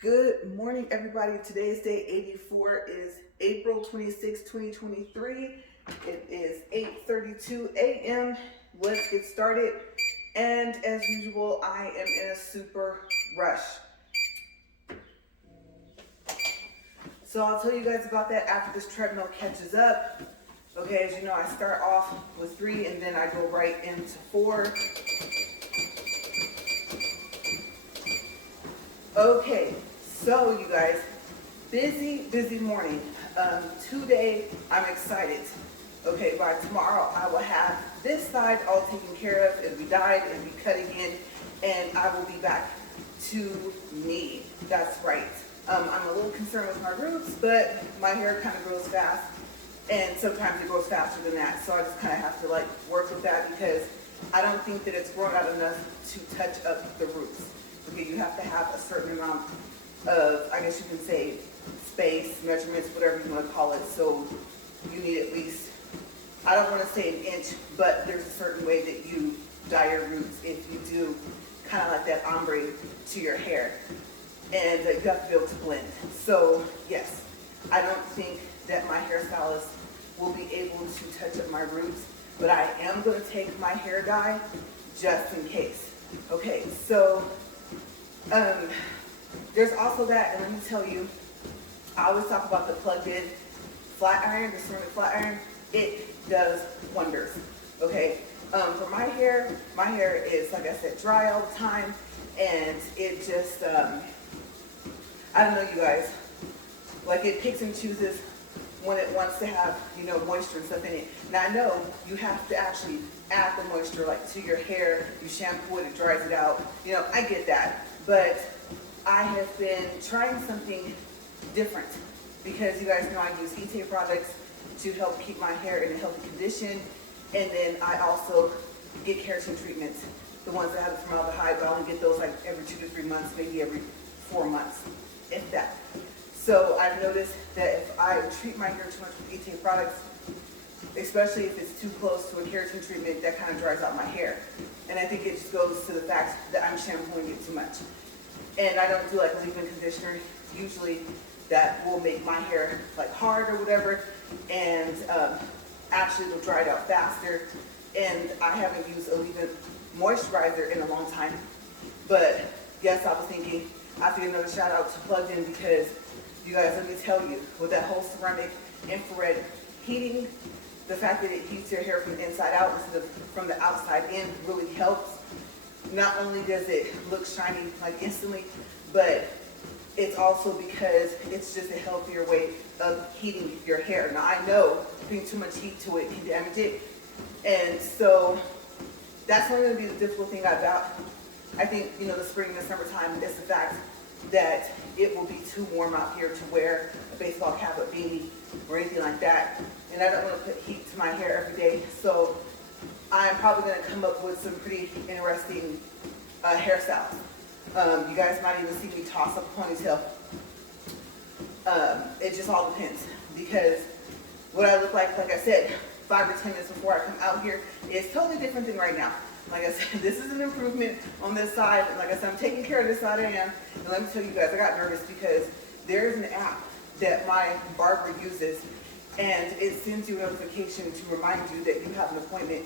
Good morning, everybody. Today's day 84 is April 26, 2023. It is 8:32 a.m. Let's get started. And as usual, I am in a super rush. So I'll tell you guys about that after this treadmill catches up. Okay, as you know, I start off with 3 and then I go right into 4. Okay, so you guys, busy morning. Today, I'm excited. Okay, by tomorrow, I will have this side all taken care of. It'll be dyed, it'll be cut again, and I will be back to me. That's right. I'm a little concerned with my roots, but my hair kind of grows fast, and sometimes it grows faster than that. So I just kind of have to work with that because I don't think that it's grown out enough to touch up the roots. Okay, you have to have a certain amount of, I guess you can say, space, measurements, whatever you want to call it. So you need at least, I don't want to say an inch, but there's a certain way that you dye your roots if you do kind of like that ombre to your hair. And you have to be able to blend. So yes, I don't think that my hairstylist will be able to touch up my roots, but I am going to take my hair dye just in case. Okay, so there's also that, and let me tell you, I always talk about the plugged-in flat iron, the ceramic flat iron. It does wonders. Okay, for my hair is, like I said, dry all the time, and it just, I don't know, you guys, like it picks and chooses when it wants to have, moisture and stuff in it. Now I know you have to actually add the moisture to your hair. You shampoo it, it dries it out. I get that. But I have been trying something different because you guys know I use heat tape products to help keep my hair in a healthy condition. And then I also get keratin treatments, the ones that have the formaldehyde, but I only get those every 2 to 3 months, maybe every 4 months, if that. So I've noticed that if I treat my hair too much with heat tape products, especially if it's too close to a keratin treatment, that kind of dries out my hair. And I think it just goes to the fact that I'm shampooing it too much. And I don't do a leave-in conditioner. Usually that will make my hair hard or whatever, and actually it'll dry it out faster. And I haven't used a leave-in moisturizer in a long time. But yes, I was thinking I have to get another shout out to Plugged In because you guys, let me tell you, with that whole ceramic infrared heating, the fact that it heats your hair from the inside out instead of from the outside in really helps. Not only does it look shiny instantly, but it's also because it's just a healthier way of heating your hair. Now I know putting too much heat to it can damage it, and so that's only going to be the difficult thing about, I think, the spring and the summertime is the fact that it will be too warm out here to wear a baseball cap, a beanie, or anything like that. And I don't want to put heat to my hair every day. So I'm probably going to come up with some pretty interesting hairstyles. You guys might even see me toss up a ponytail. It just all depends. Because what I look like I said, 5 or 10 minutes before I come out here is totally different than right now. Like I said, this is an improvement on this side. And like I said, I'm taking care of this side I am. And let me tell you guys, I got nervous because there's an app that my barber uses, and it sends you a notification to remind you that you have an appointment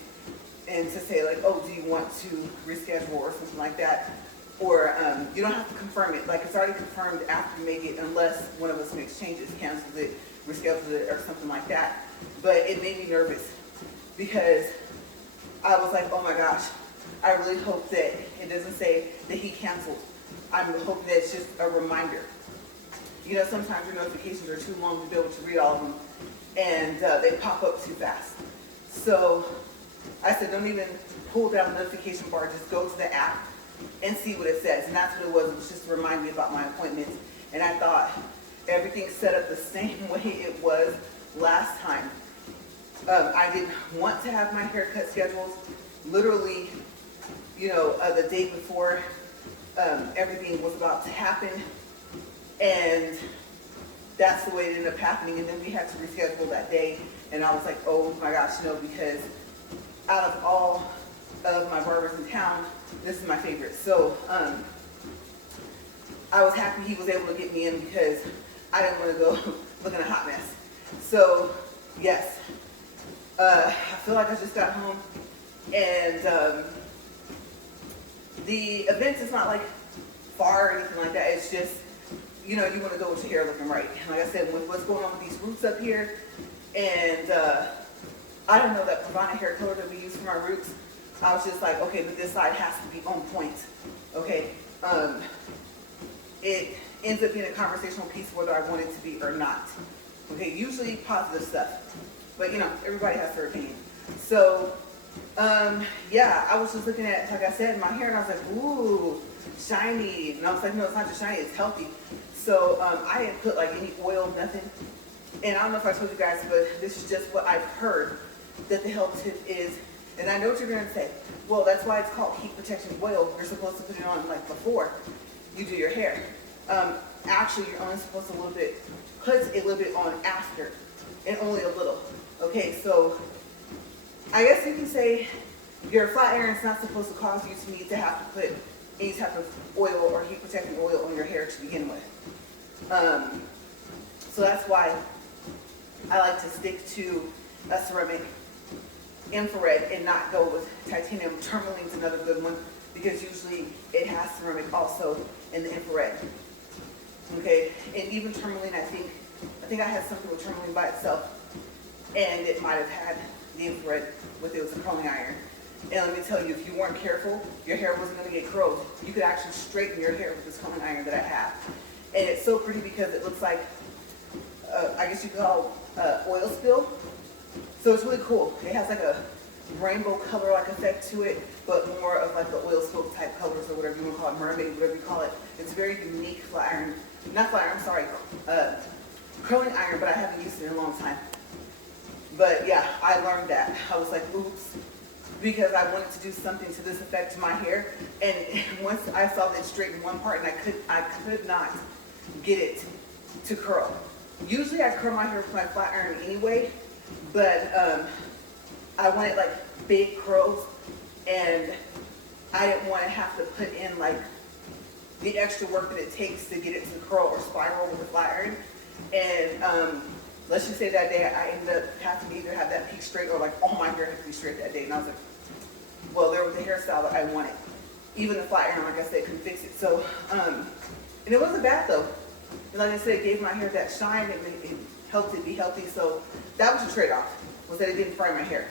and to say oh, do you want to reschedule or something like that. Or you don't have to confirm it. It's already confirmed after you make it unless one of us makes changes, cancels it, reschedules it, or something like that. But it made me nervous because I was like, oh my gosh, I really hope that it doesn't say that he canceled. I'm hoping that it's just a reminder. Sometimes your notifications are too long to be able to read all of them, and they pop up too fast. So I said, don't even pull down the notification bar, just go to the app and see what it says. And that's what it was. It was just to remind me about my appointments. And I thought everything's set up the same way it was last time. I didn't want to have my haircut scheduled literally, the day before everything was about to happen. And that's the way it ended up happening. And then we had to reschedule that day. And I was like, oh my gosh, because out of all of my barbers in town, this is my favorite. So I was happy he was able to get me in because I didn't want to go looking a hot mess. So yes, I feel like I just got home, and the event is not like far or anything like that. It's just, you know, you want to go with your hair looking right. Like I said, with what's going on with these roots up here, and I don't know that Pravana hair color that we use for my roots. I was just like, okay, but this side has to be on point. Okay, it ends up being a conversational piece whether I want it to be or not. Okay, usually positive stuff, but you know, everybody has their opinion. So yeah, I was just looking at, like I said, my hair, and I was like, ooh, shiny. And I was like, no, it's not just shiny, it's healthy. So I didn't put like any oil, nothing. And I don't know if I told you guys, but this is just what I've heard that the health tip is. And I know what you're going to say. Well, that's why it's called heat protection oil. You're supposed to put it on like before you do your hair. Actually, you're only supposed to put a little bit on after, and only a little. Okay, so I guess you can say your flat iron is not supposed to cause you to need to have to put any type of oil or heat protecting oil on your hair to begin with. So that's why I like to stick to a ceramic infrared and not go with titanium. Tourmaline's another good one because usually it has ceramic also in the infrared. Okay, and even tourmaline, I think I had something with tourmaline by itself, and it might have had the infrared with it. It was a curling iron. And let me tell you, if you weren't careful, your hair wasn't going to get curled. You could actually straighten your hair with this curling iron that I have. And it's so pretty because it looks like, I guess you could call oil spill. So it's really cool. It has like a rainbow color like effect to it, but more of like the oil spill type colors or whatever you want to call it, mermaid, whatever you call it. It's a very unique flat iron, not flat iron, I'm sorry, curling iron, but I haven't used it in a long time. But yeah, I learned that. I was like, oops, because I wanted to do something to this effect to my hair, and once I saw that it straightened one part, and I could not get it to curl. Usually I curl my hair with my flat iron anyway, but I wanted like big curls, and I didn't want to have to put in like the extra work that it takes to get it to curl or spiral with the flat iron. And let's just say that day I ended up having to either have that peak straight or like all my hair had to be straight that day. And I was like, well, there was the hairstyle that I wanted. Even the flat iron, like I said, couldn't fix it. So, and it wasn't bad though. And like I said, it gave my hair that shine, and it helped it be healthy. So that was a trade-off, was that it didn't fry my hair.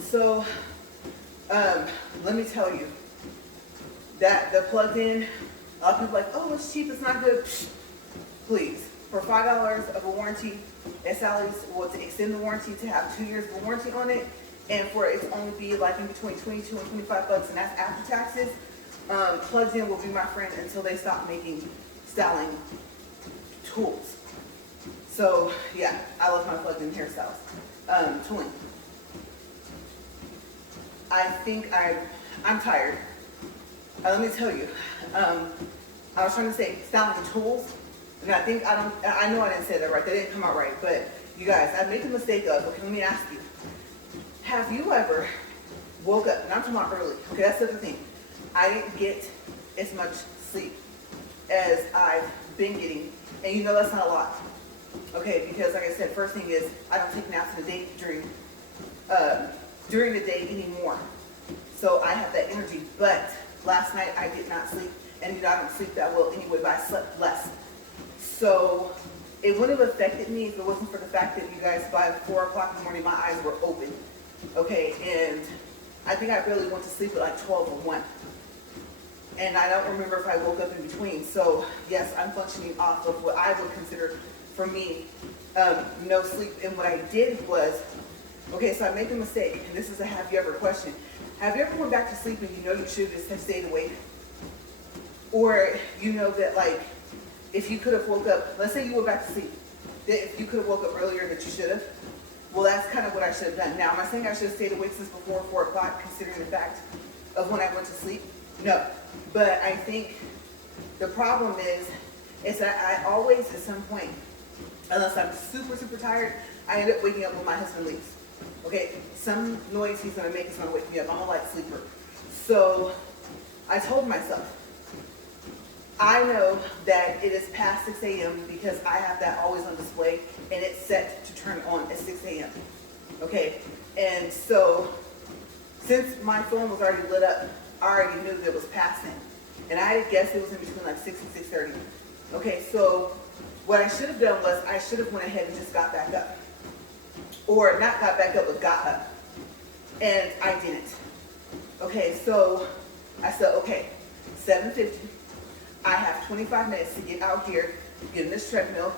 So let me tell you that the plugged in, a lot of people are like, oh, it's cheap, it's not good. Psh, please, for $5 of a warranty, Sally's will to extend the warranty to have 2 years of warranty on it, and for it to only be like in between 22 and 25 bucks, and that's after taxes. Plugged in will be my friend until they stop making styling tools. So yeah, I love my plugged in hairstyles. Tooling. I think I'm tired. Let me tell you, I was trying to say styling tools, and I know I didn't say that right. That didn't come out right. But you guys, I made the mistake of, okay, let me ask you, have you ever woke up, and I'm talking about early, okay, that's the other thing. I didn't get as much sleep as I've been getting, and you know that's not a lot. Okay, because like I said, first thing is I don't take naps in the day during the day anymore. So I have that energy. But last night I did not sleep, and you know I don't sleep that well anyway, but I slept less. So it wouldn't have affected me if it wasn't for the fact that you guys, by 4 o'clock in the morning, my eyes were open. Okay, and I think I barely went to sleep at like 12 or 1. And I don't remember if I woke up in between. So yes, I'm functioning off of what I would consider, for me, no sleep. And what I did was, okay, so I made the mistake, and this is a have you ever question. Have you ever went back to sleep and you know you should have stayed awake? Or you know that like, if you could have woke up, let's say you went back to sleep, that if you could have woke up earlier that you should have? Well, that's kind of what I should have done. Now, am I saying I should have stayed awake since before 4 o'clock, considering the fact of when I went to sleep? No. But I think the problem is that I always, at some point, unless I'm super, super tired, I end up waking up when my husband leaves. Okay, some noise he's gonna make is gonna wake me up. I'm a light sleeper. So I told myself, I know that it is past 6 a.m. because I have that always on display and it's set to turn on at 6 a.m. Okay, and so since my phone was already lit up, I already knew that it was past then. And I guessed it was in between like 6 and 6:30. Okay, so what I should have done was I should have went ahead and just got back up. Or not got back up, but got up. And I didn't. Okay, so I said, okay, 7:50. I have 25 minutes to get out here, get in this treadmill,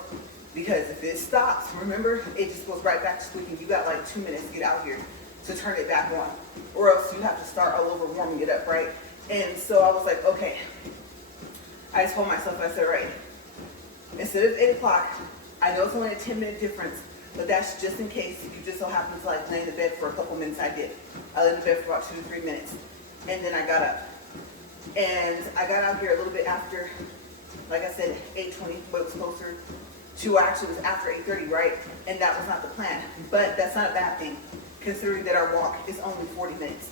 because if it stops, remember, it just goes right back to squeaking. You got like 2 minutes to get out here to turn it back on, or else you have to start all over warming it up, right? And so I was like, okay. I told myself, I said, right, instead of 8 o'clock, I know it's only a 10-minute difference, but that's just in case you just so happen to like lay in the bed for a couple minutes. I did. I lay in the bed for about 2 to 3 minutes, and then I got up. And I got out here a little bit after, like I said, 8:20, but it was closer to, actually it was after 8:30, right? And that was not the plan, but that's not a bad thing, considering that our walk is only 40 minutes.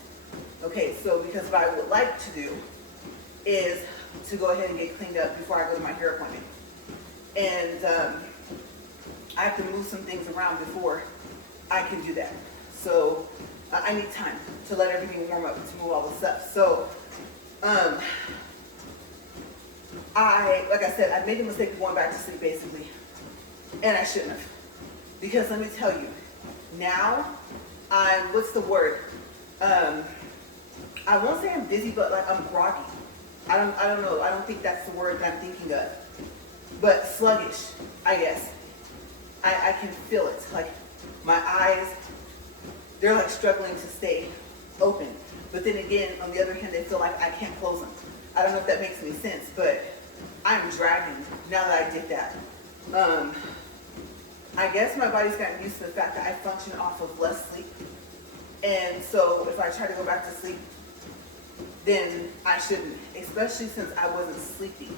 Okay, so because what I would like to do is to go ahead and get cleaned up before I go to my hair appointment. And I have to move some things around before I can do that. So I need time to let everything warm up, to move all the stuff. So like I said, I made the mistake of going back to sleep basically, and I shouldn't have, because let me tell you, now what's the word? I won't say I'm dizzy, but like I'm groggy. I don't know. I don't think that's the word that I'm thinking of, but sluggish, I guess. I can feel it. Like my eyes, they're like struggling to stay open. But then again, on the other hand, they feel like I can't close them. I don't know if that makes any sense, but I'm dragging now that I did that. I guess my body's gotten used to the fact that I function off of less sleep. And so if I try to go back to sleep, then I shouldn't, especially since I wasn't sleepy.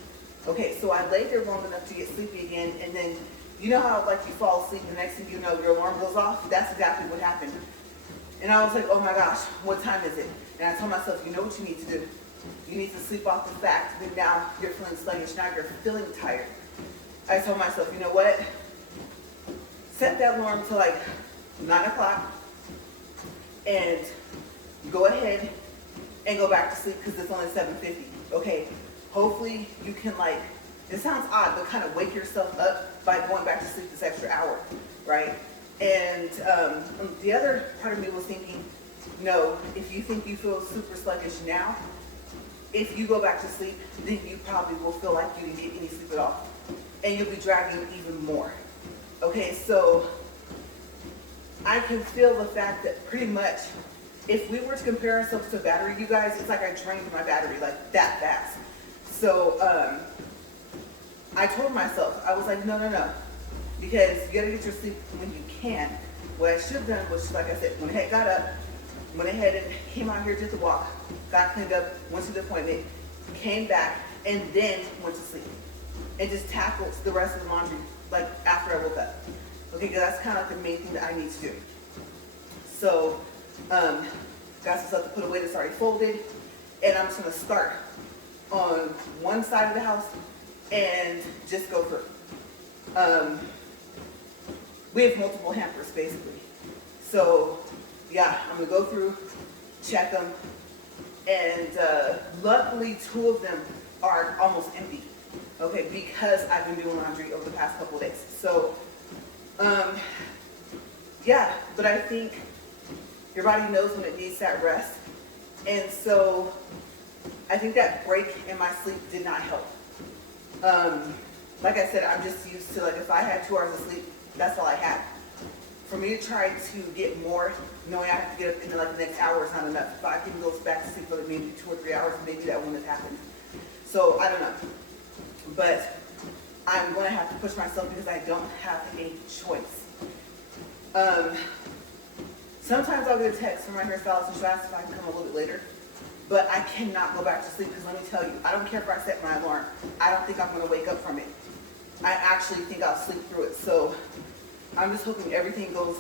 Okay, so I laid there long enough to get sleepy again, and then you know how like you fall asleep, the next thing you know your alarm goes off? That's exactly what happened. And I was like, oh my gosh, what time is it? And I told myself, you know what you need to do? You need to sleep off the fact that now you're feeling sluggish, now you're feeling tired. I told myself, you know what? Set that alarm to like 9 o'clock and go ahead and go back to sleep because it's only 7:50. Okay, hopefully you can like, it sounds odd, but kind of wake yourself up by going back to sleep this extra hour, right? And the other part of me was thinking, no, if you think you feel super sluggish now, if you go back to sleep, then you probably will feel like you didn't get any sleep at all. And you'll be dragging even more. Okay, so I can feel the fact that pretty much, if we were to compare ourselves to a battery, you guys, it's like I drained my battery like that fast. So I told myself, I was like, no, because you gotta get your sleep when you can. What I should have done was, like I said, went ahead, got up, went ahead and came out here, did the walk, got cleaned up, went to the appointment, came back, and then went to sleep. And just tackled the rest of the laundry, like after I woke up. Okay, because that's kind of like the main thing that I need to do. So, got some stuff to put away that's already folded, and I'm just gonna start on one side of the house and just go through. We have multiple hampers basically. So yeah, I'm gonna go through, check them, and luckily 2 of them are almost empty. Okay, because I've been doing laundry over the past couple of days. So yeah, but I think your body knows when it needs that rest. And so I think that break in my sleep did not help. Like I said, I'm just used to, like, if I had 2 hours of sleep, that's all I had. For me to try to get more, knowing I have to get up in like the next hour is not enough. If I can go back to sleep for maybe 2 or 3 hours, maybe that wouldn't have happened. So I don't know. But I'm going to have to push myself because I don't have a choice. Sometimes I'll get a text from my hairstylist and she'll ask if I can come a little bit later. But I cannot go back to sleep because let me tell you, I don't care if I set my alarm. I don't think I'm going to wake up from it. I actually think I'll sleep through it. So I'm just hoping everything goes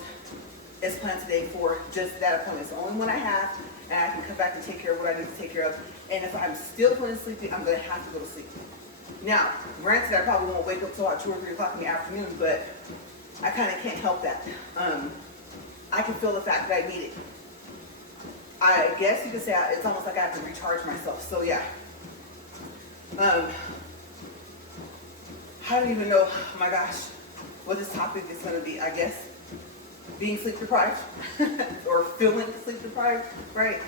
as planned today for just that appointment. It's the only one I have, and I can come back and take care of what I need to take care of. And if I'm still feeling sleepy, I'm going to have to go to sleep. Now, granted, I probably won't wake up till about 2 or 3 o'clock in the afternoon, but I kind of can't help that. I can feel the fact that I need it. I guess you could say it's almost like I have to recharge myself. So yeah. I don't even know, oh my gosh, what this topic is going to be. I guess being sleep deprived or feeling sleep deprived, right?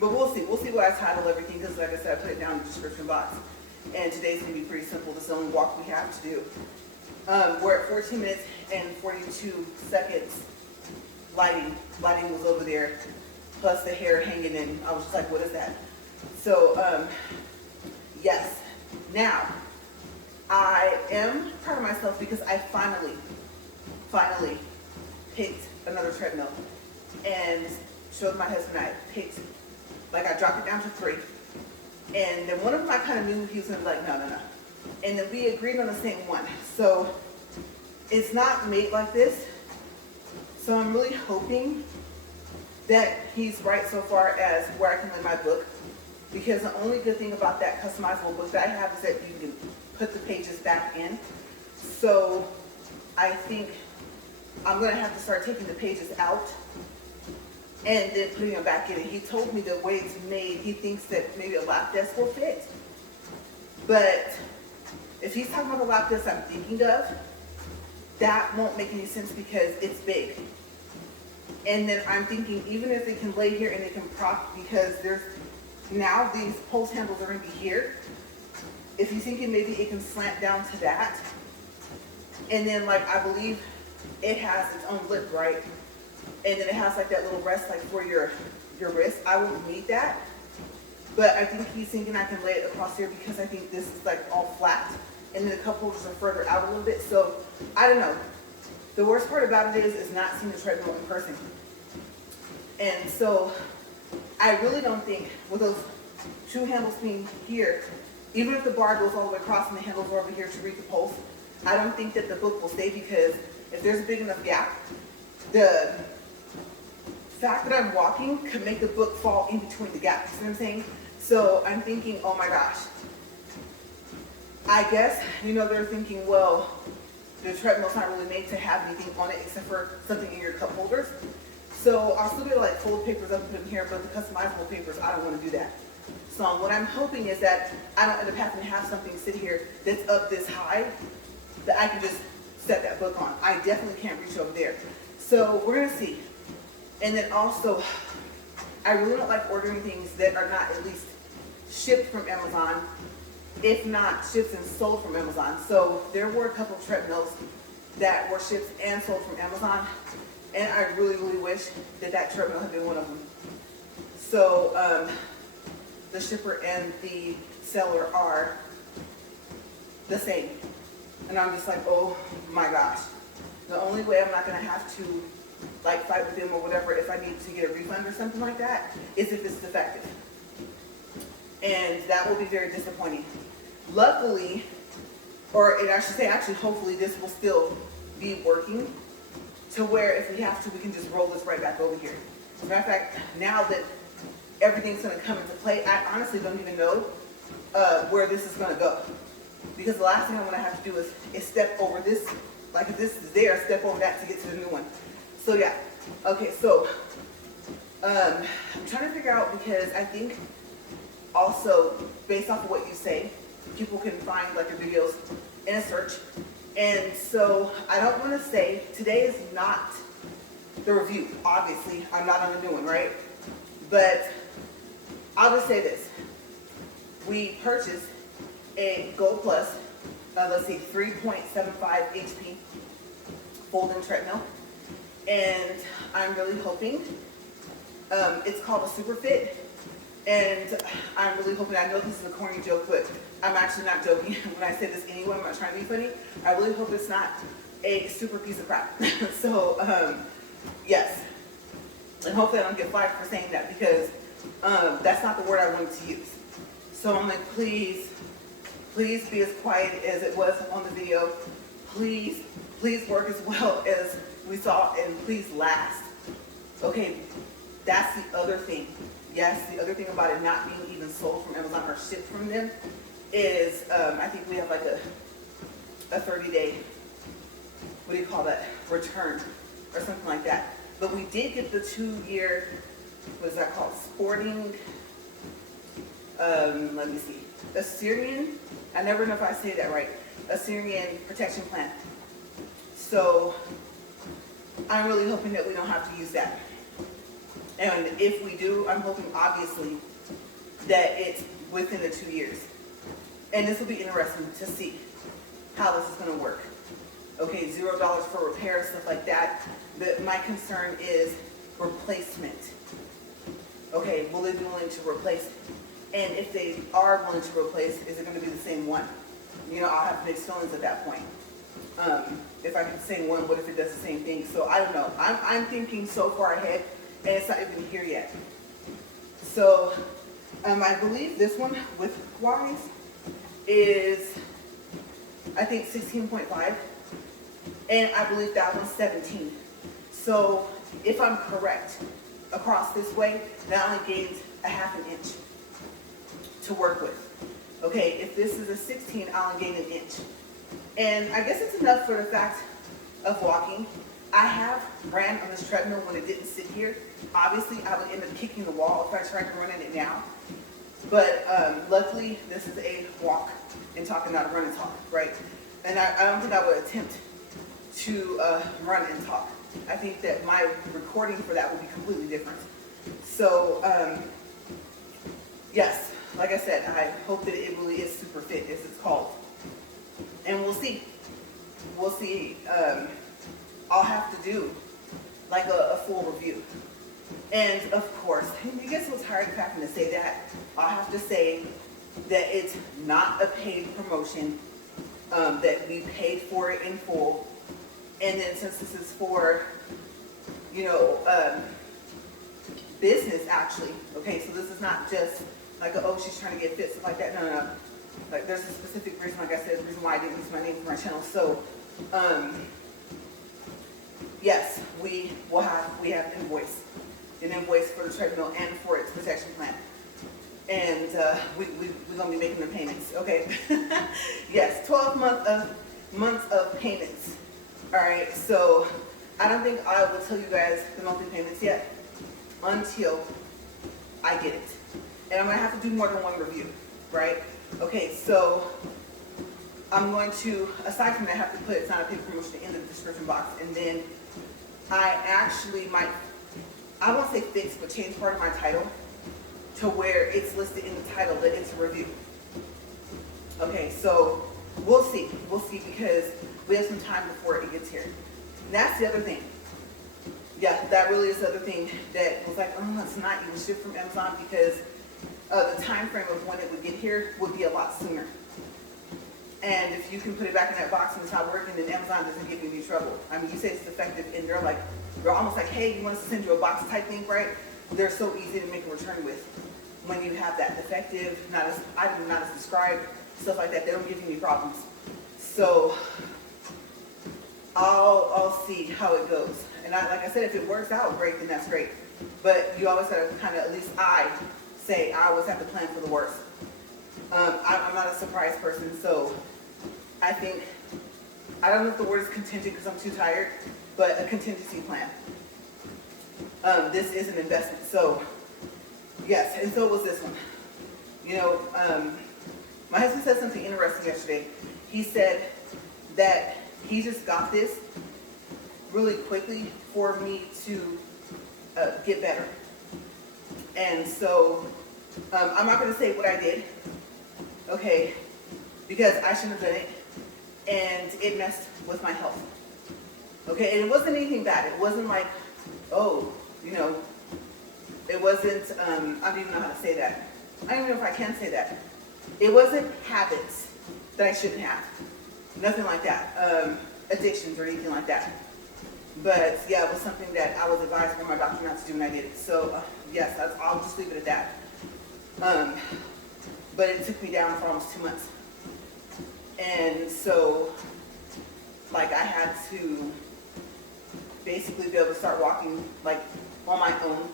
But we'll see. We'll see what I title everything, because like I said, I put it down in the description box. And today's going to be pretty simple. This is the only walk we have to do. We're at 14 minutes and 42 seconds. Lighting was over there, plus the hair hanging in. I was just like, what is that? So, yes. Now, I am proud of myself because I finally picked another treadmill and showed my husband I picked, like I dropped it down to 3. And then one of them I kind of knew he was going to be like, no. And then we agreed on the same one. So it's not made like this. So I'm really hoping that he's right so far as where I can lay my book. Because the only good thing about that customizable book that I have is that you can put the pages back in. So I think I'm going to have to start taking the pages out and then putting them back in. And he told me the way it's made, he thinks that maybe a lap desk will fit. But if he's talking about the lap desk I'm thinking of, that won't make any sense because it's big. And then I'm thinking, even if it can lay here and it can prop, because there's now these post handles are going to be here. If you're thinking maybe it can slant down to that. And then like, I believe it has its own lip, right? And then it has like that little rest like for your wrist. I won't need that. But I think he's thinking I can lay it across here because I think this is like all flat. And then the cup holders are further out a little bit. So I don't know. The worst part about it is not seeing the treadmill in person. And so I really don't think with those 2 handles being here, even if the bar goes all the way across and the handles are over here to reach the post, I don't think that the book will stay, because if there's a big enough gap, the fact that I'm walking could make the book fall in between the gaps. You know what I'm saying? So I'm thinking, oh my gosh. I guess, they're thinking, well, the treadmill's not really made to have anything on it except for something in your cup holders. So I'll still be able to like fold papers up and put them here, but the customizable papers, I don't want to do that. So what I'm hoping is that I don't end up having to have something sit here that's up this high that I can just set that book on. I definitely can't reach over there. So we're going to see. And then also, I really don't like ordering things that are not at least shipped from Amazon, if not shipped and sold from Amazon. So there were a couple of treadmills that were shipped and sold from Amazon, and I really, really wish that treadmill had been one of them. So the shipper and the seller are the same. And I'm just like, oh my gosh. The only way I'm not going to have to like fight with them or whatever if I need to get a refund or something like that is if it's defective. And that will be very disappointing. Luckily, or I should say actually hopefully this will still be working to where if we have to, we can just roll this right back over here. As a matter of fact, now that everything's going to come into play, I honestly don't even know where this is going to go. Because the last thing I'm going to have to do is step over this, like if this is there, step over that to get to the new one. So yeah, okay, so I'm trying to figure out, because I think also based off of what you say, people can find like your videos in a search. And so I don't want to say, today is not the review, obviously, I'm not on a new one, right? But I'll just say this. We purchased a Gold Plus, let's see, 3.75 HP folding treadmill. And I'm really hoping, it's called a Super Fit. And I'm really hoping, I know this is a corny joke, but I'm actually not joking when I say this anyway, I'm not trying to be funny. I really hope it's not a super piece of crap. So, yes. And hopefully I don't get fired for saying that, because that's not the word I wanted to use. So I'm like, please be as quiet as it was on the video. Please work as well as we saw, and please last. Okay, that's the other thing. Yes, the other thing about it not being even sold from Amazon or shipped from them is, I think we have like a 30-day, what do you call that, return or something like that. But we did get the 2-year, what is that called, sporting, let me see, Assyrian, I never know if I say that right, Assyrian protection plan. So I'm really hoping that we don't have to use that. And if we do, I'm hoping obviously that it's within the 2 years. And this will be interesting to see how this is going to work. Okay, $0 for repair, stuff like that. My concern is replacement. Okay, will they be willing to replace it? And if they are willing to replace, is it going to be the same one? You know, I'll have mixed feelings at that point. If I can say one, what if it does the same thing? So I don't know. I'm thinking so far ahead, and it's not even here yet. So I believe this one with Wise is, I think, 16.5, and I believe that one's 17. So if I'm correct, across this way, that only gains a ½ an inch to work with. Okay, if this is a 16, I'll only gain an inch. And I guess it's enough for the fact of walking. I have ran on this treadmill when it didn't sit here. Obviously, I would end up kicking the wall if I tried to run in it now. But luckily, this is a walk and talk and not a run and talk, right? And I don't think I would attempt to run and talk. I think that my recording for that would be completely different. So, yes, like I said, I hope that it really is super fit, as it's called. And we'll see. We'll see. I'll have to do like a full review. And of course, you get so tired of having to say that, I'll have to say that it's not a paid promotion, that we paid for it in full. And then since this is for, you know, business actually, okay, so this is not just like, oh, she's trying to get fit, stuff like that. No. Like, there's a specific reason, like I said, the reason why I didn't use my name for my channel. So, yes, we have an invoice for the treadmill and for its protection plan. And we're gonna be making the payments, okay? Yes, 12 months of payments. All right, so I don't think I will tell you guys the monthly payments yet until I get it. And I'm gonna have to do more than one review, right? Okay, so I'm going to, aside from that, have to put it's not a paid promotion in the description box. And then I actually might, I won't say fix, but change part of my title to where it's listed in the title that it's a review. Okay, so we'll see because we have some time before it gets here. And that's the other thing. Yeah, that really is the other thing that was like, oh, it's not even shipped from Amazon because the time frame of when it would get here would be a lot sooner. And if you can put it back in that box and it's not working, then Amazon doesn't give you any trouble. I mean, you say it's defective and they're almost like, hey, you want us to send you a box type thing, right? They're so easy to make a return with. When you have that defective, item not as described, stuff like that, they don't give you any problems. So I'll see how it goes. And like I said, if it works out great, then that's great. But you always have to kind of, at least I always have to plan for the worst. I'm not a surprise person, so I think, I don't know if the word is contingent because I'm too tired, but a contingency plan. This is an investment, so yes, and so was this one. You know, my husband said something interesting yesterday. He said that he just got this really quickly for me to get better. And so I'm not going to say what I did, okay, because I shouldn't have done it, and it messed with my health. Okay, and it wasn't anything bad. It wasn't like, oh, you know, it wasn't, I don't even know how to say that. I don't even know if I can say that. It wasn't habits that I shouldn't have. Nothing like that. Addictions or anything like that. But yeah, it was something that I was advised by my doctor not to do, and I did it. So yes, I'll just leave it at that. But it took me down for almost 2 months. And so, like, I had to basically be able to start walking, like, on my own,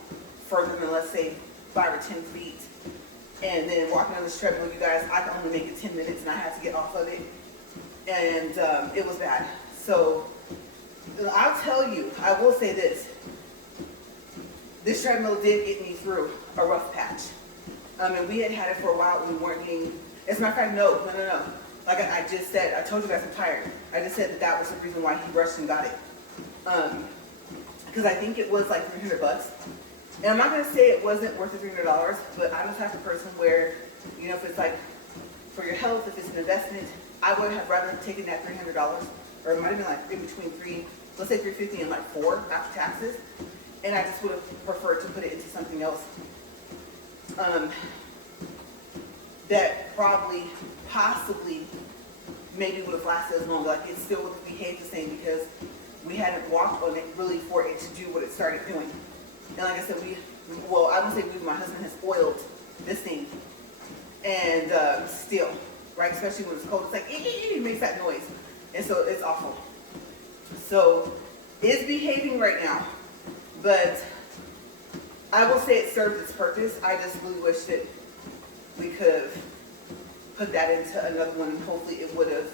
further than, let's say, 5 or 10 feet And then walking on this treadmill, you guys, I could only make it 10 minutes and I had to get off of it. And it was bad. So I'll tell you, I will say this treadmill did get me through a rough patch. And we had it for a while. We weren't getting, as a matter of fact, no. Like I just said, I told you guys I'm tired. I just said that was the reason why he rushed and got it. Because I think it was like $300. And I'm not going to say it wasn't worth the $300, but I'm the type of person where, you know, if it's like for your health, if it's an investment, I would have rather taken that $300, or it might have been like in between let's say $350 and like $400 after taxes. And I just would have preferred to put it into something else. That probably, possibly, maybe would have lasted as long. Like it still would have behaved the same because we hadn't walked on it really for it to do what it started doing. And like I said, I don't say my husband has oiled this thing. And still, right, especially when it's cold, it's like, it makes that noise. And so it's awful. So it's behaving right now. But I will say it served its purpose. I just really wish that we could have put that into another one and hopefully it would have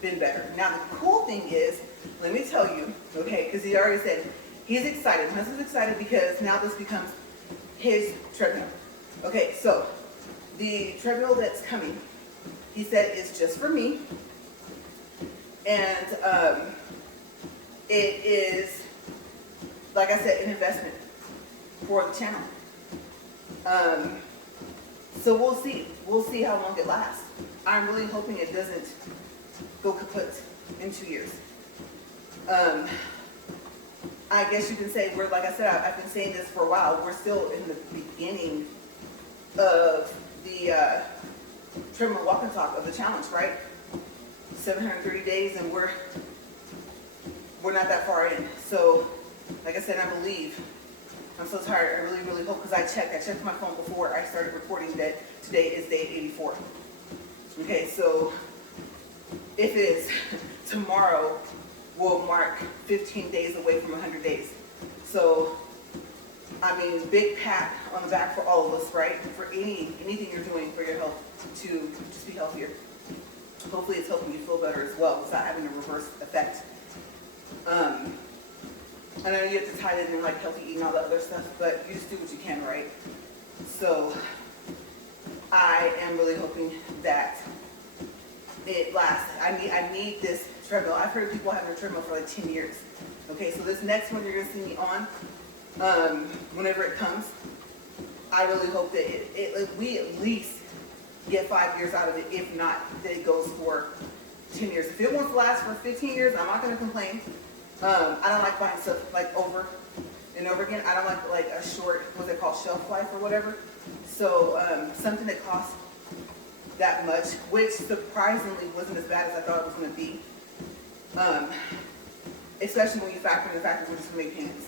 been better. Now the cool thing is, let me tell you, okay, because he already said he's excited. My husband's excited because now this becomes his treadmill. Okay, so the treadmill that's coming, he said is just for me. And it is, like I said, an investment for the channel. So we'll see. We'll see how long it lasts. I'm really hoping it doesn't go kaput in 2 years. I guess you can say we're, like I said, I've been saying this for a while. We're still in the beginning of the treadmill walk and talk of the challenge, right? 730 days, and we're not that far in. So, like I said, I believe. I'm so tired. I really, really hope, because I checked my phone before I started recording that today is day 84. Okay, so if it is tomorrow, will mark 15 days away from 100 days. So, I mean, big pat on the back for all of us, right? For anything you're doing for your health to just be healthier. Hopefully it's helping you feel better as well without having a reverse effect. I know you have to tie it in like healthy eating and all that other stuff, but you just do what you can, right? So I am really hoping that it lasts. I need this treadmill. I've heard of people having a treadmill for like 10 years. Okay, so this next one you're gonna see me on, whenever it comes, I really hope that we at least get 5 years out of it. If not, that it goes for 10 years. If it wants to last for 15 years, I'm not gonna complain. I don't like buying stuff like over and over again. I don't like a short, what's it called, shelf life or whatever. So something that costs that much, which surprisingly wasn't as bad as I thought it was going to be. Especially when you factor in the fact that we're just going to make payments.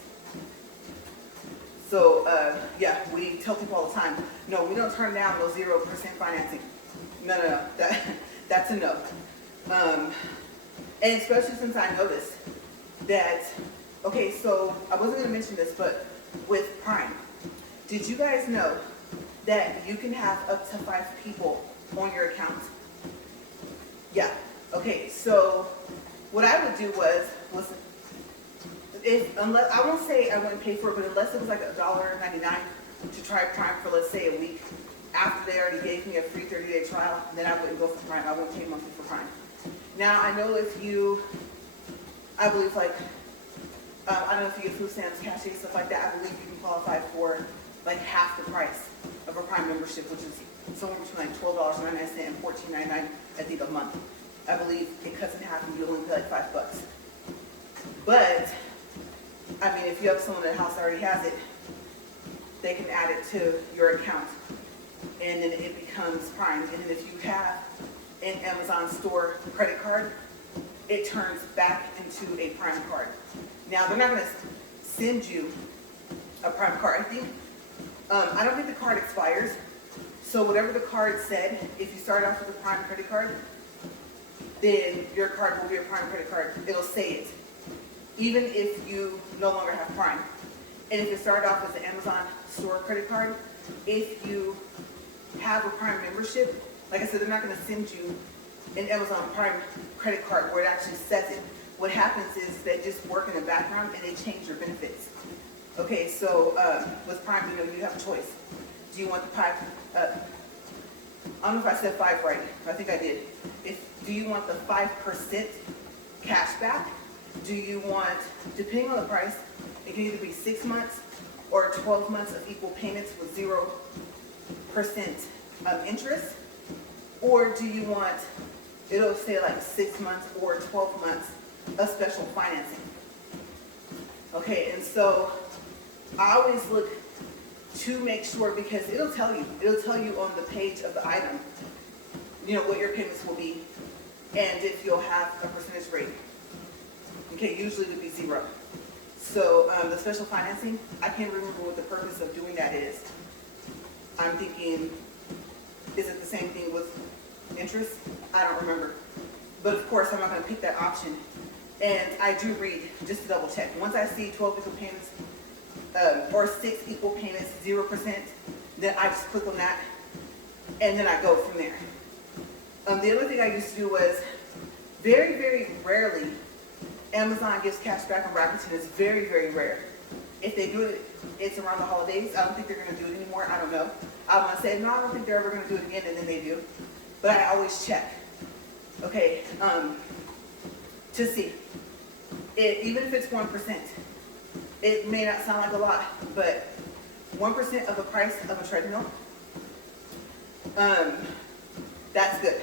So yeah, we tell people all the time, no, we don't turn down no 0% financing. No, that's a no. And especially since I noticed that, okay, so I wasn't going to mention this, but with Prime, did you guys know that you can have up to 5 people on your account? Yeah. Okay, so what I would do was unless, I won't say I wouldn't pay for it, but unless it was like $1.99 to try Prime for, let's say, a week, after they already gave me a free 30-day trial, then I wouldn't go for Prime. I wouldn't pay monthly for Prime. Now, I know if you, I believe like, I don't know if you get food stamps, cachet, stuff like that, I believe you can qualify for like half the price of a Prime membership, which is somewhere between like $12.99 and $14.99, I think, a month. I believe it cuts in half and you only pay like $5. But, I mean, if you have someone in the house that already has it, they can add it to your account and then it becomes Prime. And then if you have an Amazon store credit card, it turns back into a Prime card. Now, they're not going to send you a Prime card. I don't think the card expires. So whatever the card said, if you start off with a Prime credit card, then your card will be a Prime credit card. It'll say it, even if you no longer have Prime. And if it started off as an Amazon store credit card, if you have a Prime membership, like I said, they're not going to send you an Amazon Prime credit card where it actually says it. What happens is they just work in the background and they change your benefits. Okay, so with Prime, you have a choice. Do you want the Prime? I don't know if I said 5 right. I think I did. Do you want the 5% cash back? Do you want, depending on the price, it can either be 6 months or 12 months of equal payments with 0% interest? Or do you want, it'll say like 6 months or 12 months of special financing? Okay, and so I always look to make sure, because it'll tell you on the page of the item, what your payments will be and if you'll have a percentage rate. Okay, usually it would be 0. So the special financing, I can't remember what the purpose of doing that is. I'm thinking, is it the same thing with interest? I don't remember. But of course, I'm not going to pick that option. And I do read just to double check. Once I see 12 equal payments or 6 equal payments, 0%, then I just click on that and then I go from there. The other thing I used to do was very, very rarely Amazon gives cash back on Rakuten. It's very, very rare. If they do it, it's around the holidays. I don't think they're going to do it anymore. I don't know. I want to say, no, I don't think they're ever going to do it again, and then they do. But I always check, okay, to see. Even if it's 1%, it may not sound like a lot, but 1% of the price of a treadmill, that's good.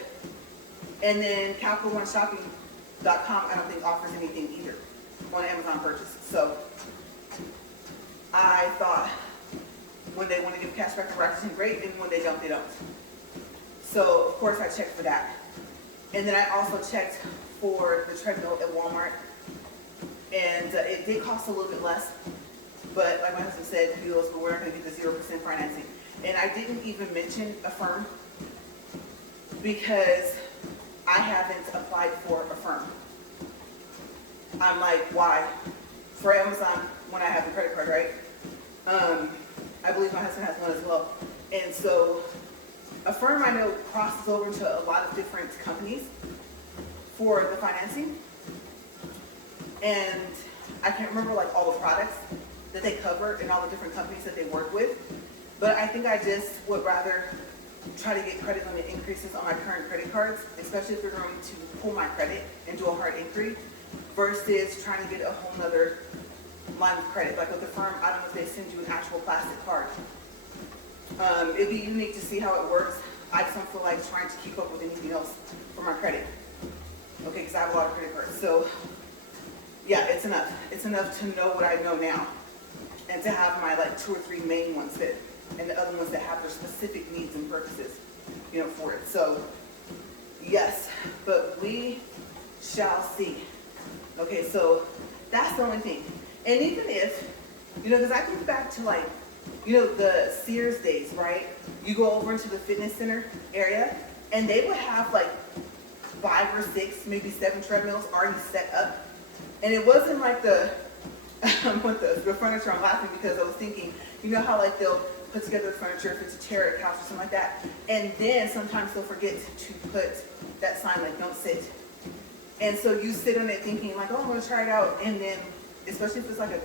And then CapitalOneShopping.com, I don't think offers anything either on Amazon purchase. So I thought when they want to give cash back to Rakuten, great, and when they don't, they don't. So of course I checked for that. And then I also checked for the treadmill at Walmart, and it did cost a little bit less, but like my husband said, he goes, but we're not going to get the 0% financing. And I didn't even mention Affirm because I haven't applied for Affirm. I'm like, why? For Amazon, when I have a credit card, right? I believe my husband has one as well. And so Affirm, I know, crosses over into a lot of different companies for the financing. And I can't remember like all the products that they cover and all the different companies that they work with. But I think I just would rather try to get credit limit increases on my current credit cards, especially if they're going to pull my credit and do a hard inquiry, versus trying to get a whole nother line of credit. Like with the firm, I don't know if they send you an actual plastic card. It'd be unique to see how it works. I just don't feel like trying to keep up with anything else for my credit. Okay, because I have a lot of credit cards. So yeah, it's enough. It's enough to know what I know now and to have my like 2 or 3 main ones fit, and the other ones that have their specific needs and purposes, for it. So yes, but we shall see. Okay, so that's the only thing. And even if, because I think back to like, the Sears days, right? You go over into the fitness center area and they would have like 5 or 6, maybe 7 treadmills already set up. And it wasn't like with the furniture. I'm laughing because I was thinking, how like they'll put together the furniture if it's a chair or a couch or something like that. And then sometimes they'll forget to put that sign like don't sit. And so you sit on it thinking like, oh, I'm going to try it out. And then, especially if it's like a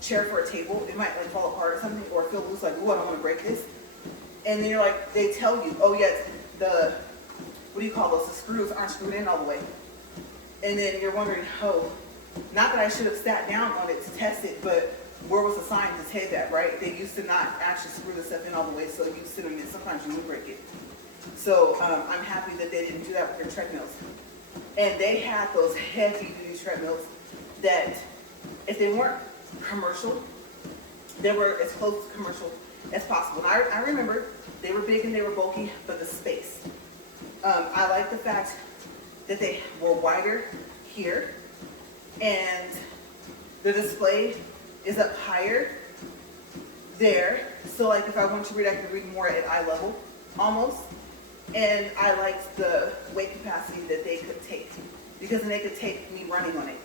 chair for a table, it might like fall apart or something, or feel loose, like, oh, I don't want to break this. And then you're like, they tell you, oh yes, what do you call those? The screws aren't screwed in all the way. And then you're wondering, oh, not that I should have sat down on it to test it, but where was the sign to say that, right? They used to not actually screw the stuff in all the way, so you sit on it, sometimes you would break it. So I'm happy that they didn't do that with their treadmills. And they had those heavy-duty treadmills that, if they weren't commercial, they were as close to commercial as possible. And I remember they were big and they were bulky, but the space. I like the fact that they were wider here, and the display is up higher there. So like if I want to read, I can read more at eye level, almost. And I liked the weight capacity that they could take, because then they could take me running on it.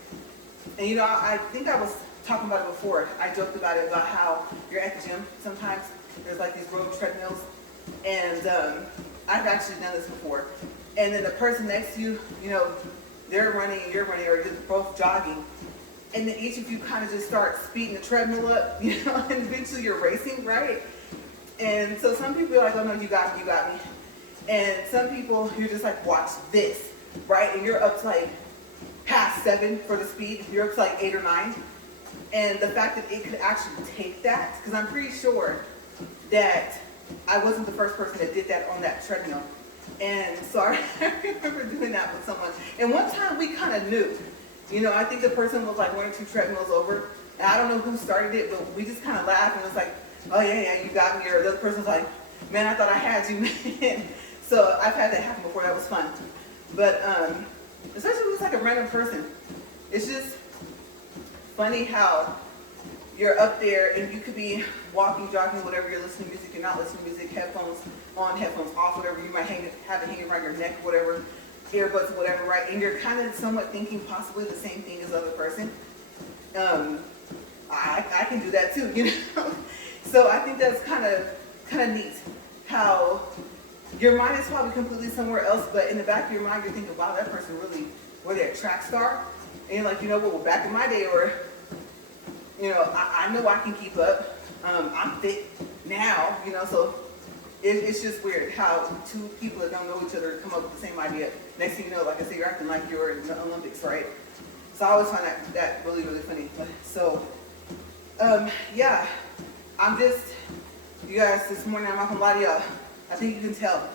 And I think I was talking about it before. I joked about it, about how you're at the gym sometimes. There's like these road treadmills, And I've actually done this before. And then the person next to you, you know, they're running and you're running, or you're both jogging. And then each of you kind of just start speeding the treadmill up, you know, and eventually you're racing, right? And so some people are like, oh no, you got me, you got me. And some people, you're just like, watch this, right? And you're up to like past 7 for the speed. You're up to like 8 or 9. And the fact that it could actually take that, because I'm pretty sure that I wasn't the first person that did that on that treadmill. And so I remember doing that with someone. And one time we kind of knew, you know, I think the person was like 1 or 2 treadmills over. And I don't know who started it, but we just kind of laughed and it was like, oh yeah, you got me. Or the other person's like, man, I thought I had you. So I've had that happen before. That was fun. But especially when it's like a random person, it's just funny how you're up there and you could be walking, jogging, whatever, you're listening to music, you're not listening to music, headphones on, headphones off, whatever, you might have it hanging around your neck, whatever, earbuds, whatever, right? And you're kind of somewhat thinking possibly the same thing as the other person. I can do that too, you know? So I think that's kind of neat how your mind is probably completely somewhere else, but in the back of your mind, you're thinking, wow, that person really, were they a track star? And you're like, you know what, well, back in my day, or, you know, I know I can keep up. I'm fit now, you know, so it's just weird how 2 people that don't know each other come up with the same idea. Next thing you know, like I say, you're acting like you're in the Olympics, right? So I always find that really, really funny. So, yeah, I'm just, you guys, this morning, I'm not gonna lie to y'all. I think you can tell.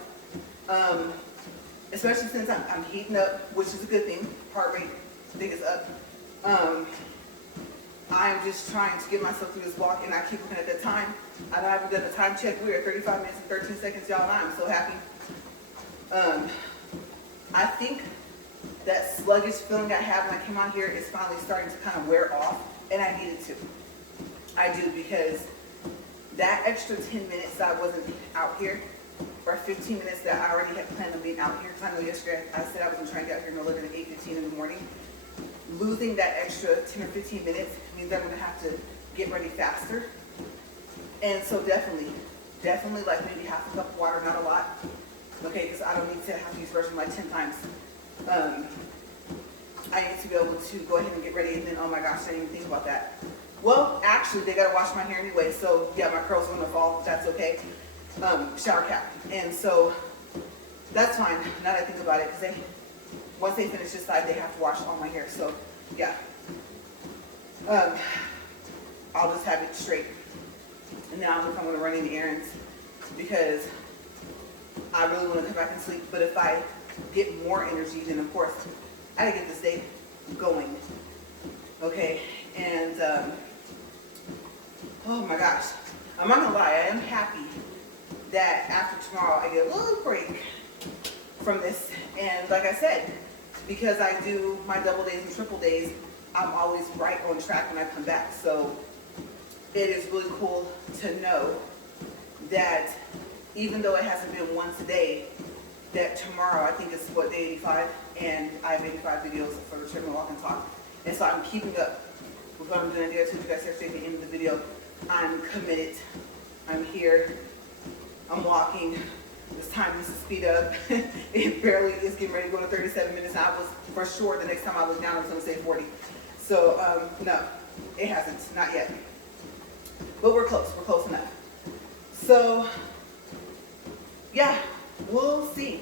Especially since I'm heating up, which is a good thing. Heart rate, I think, is up. I'm just trying to get myself through this walk, and I keep looking at that time. I know I haven't done a time check. We're at 35 minutes and 13 seconds, y'all, and I'm so happy. I think that sluggish feeling I had when I came out here is finally starting to kind of wear off, and I needed to. I do, because that extra 10 minutes that I wasn't out here, or 15 minutes that I already had planned on being out here, because I know yesterday I said I was going to try to get out here no later than 8:15 in the morning. Losing that extra 10 or 15 minutes means I'm going to have to get ready faster. And so definitely like maybe half a cup of water, not a lot. Okay, because I don't need to have to use the restroom like 10 times. I need to be able to go ahead and get ready, and then, oh my gosh, I didn't even think about that. Well, actually, they got to wash my hair anyway, so yeah, my curls are going to fall, that's okay. Shower cap. And so that's fine, now that I think about it, because once they finish this side, they have to wash all my hair. So yeah, I'll just have it straight. And now I'm going to run any errands, because I really want to come back and sleep. But if I get more energy, then of course I gotta get this day going. Okay, and oh my gosh, I'm not gonna lie, I am happy that after tomorrow I get a little break from this. And like I said, because I do my double days and triple days, I'm always right on track when I come back. So it is really cool to know that even though it hasn't been once a day, that tomorrow, I think it's what, day 85, and I have 85 videos for the treadmill walk and talk. And so I'm keeping up with what I'm doing. I told you guys yesterday at the end of the video, I'm committed. I'm here. I'm walking. It's time to speed up. It barely is getting ready to go to 37 minutes. I was for sure the next time I look down, I was going to say 40. So no, it hasn't, not yet. But we're close. We're close enough. So yeah, we'll see.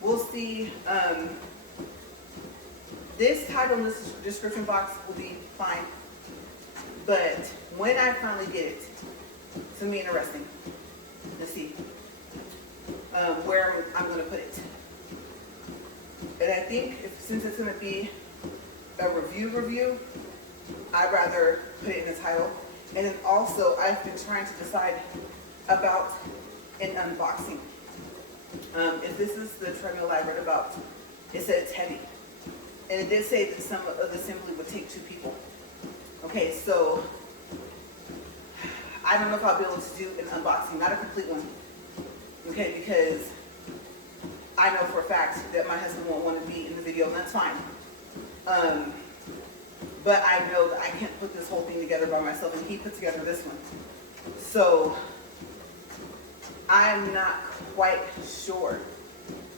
We'll see. This title in this description box will be fine. But when I finally get it, it's going to be interesting. Let's see where I'm going to put it. And I think since it's going to be a review, I'd rather put it in the title. And then also, I've been trying to decide about an unboxing. If this is the treadmill I read about, it said it's heavy. And it did say that some of the assembly would take 2 people. Okay, so I don't know if I'll be able to do an unboxing, not a complete one. Okay, because I know for a fact that my husband won't want to be in the video, and that's fine. But I know that I can't put this whole thing together by myself, and he put together this one. So I'm not quite sure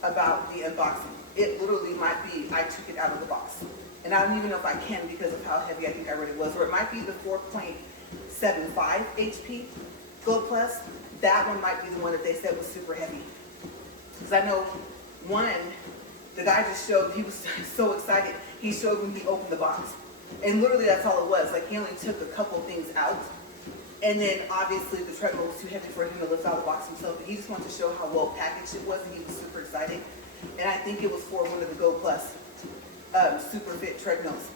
about the unboxing. It literally might be, I took it out of the box. And I don't even know if I can because of how heavy I think I already was. Or it might be the 4.75 HP Go Plus. That one might be the one that they said was super heavy. Because I know one, the guy just showed, he was so excited. He showed when he opened the box. And literally that's all it was. Like he only took a couple things out. And then obviously the treadmill was too heavy for him to lift out of the box himself. But he just wanted to show how well packaged it was, and he was super excited. And I think it was for one of the Go Plus super fit treadmills.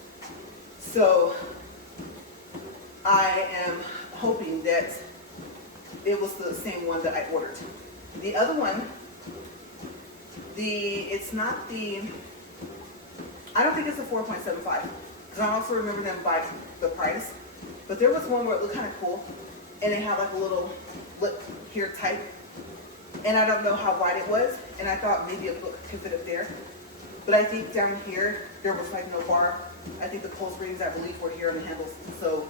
So I am hoping that it was the same one that I ordered. The other one, it's not the, I don't think it's a 4.75. Because I also remember them by the price. But there was one where it looked kind of cool, and it had like a little lip here type, and I don't know how wide it was, and I thought maybe a book could fit up there, but I think down here there was like no bar. I think the close readings I believe were here on the handles. So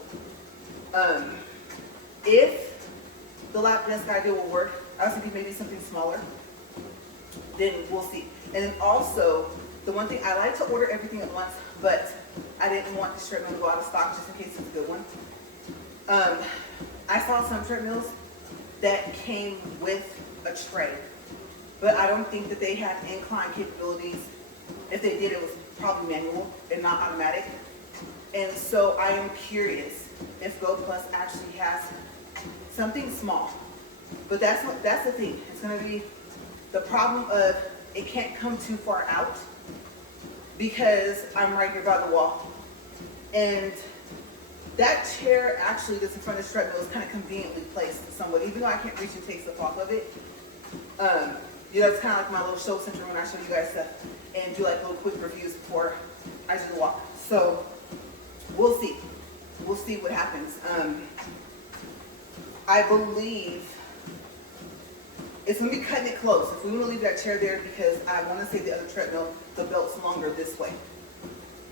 if the lap desk idea will work, I was thinking maybe something smaller, then we'll see. And then also the one thing, I like to order everything at once, but I didn't want the treadmill to go out of stock just in case it's a good one. I saw some treadmills that came with a tray, but I don't think that they had incline capabilities. If they did, it was probably manual and not automatic. And so I am curious if Go Plus actually has something small. But that's the thing. It's going to be the problem of it can't come too far out because I'm right here by the wall. And that chair actually that's in front of the treadmill is kind of conveniently placed somewhat, even though I can't reach and take stuff off of it. You know, it's kind of like my little show center when I show you guys stuff and do like little quick reviews before I do the walk. So we'll see. We'll see what happens. I believe it's going to be cutting it close. If we want to leave that chair there, because I want to say the other treadmill, the belt's longer this way.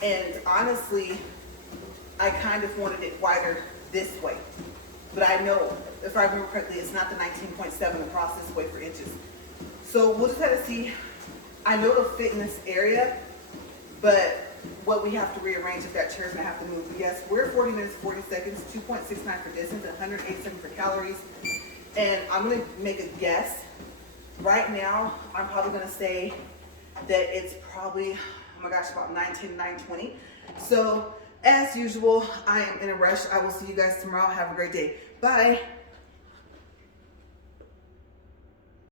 And honestly, I kind of wanted it wider this way. But I know, if I remember correctly, it's not the 19.7 across this way for inches. So we'll just have to see. I know it'll fit in this area, but what we have to rearrange if that chair's gonna have to move. But yes, we're at 40 minutes, 40 seconds, 2.69 for distance, 108 seconds for calories. And I'm gonna make a guess. Right now, I'm probably gonna say that it's probably, oh my gosh, about 9:10, 9:20. So as usual, I am in a rush. I will see you guys tomorrow. Have a great day. Bye.